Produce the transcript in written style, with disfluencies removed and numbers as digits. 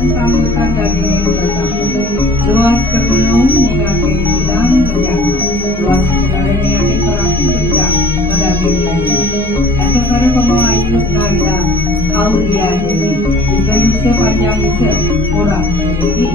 Sambutan dari luas ke gunung mengapai sedang bencana, luas sekali mengapai terakhir bencana pada dirinya. Esok hari pembawa ayu Nabila Aulia Dewi, Indonesia panjang Mesir, murah, jadi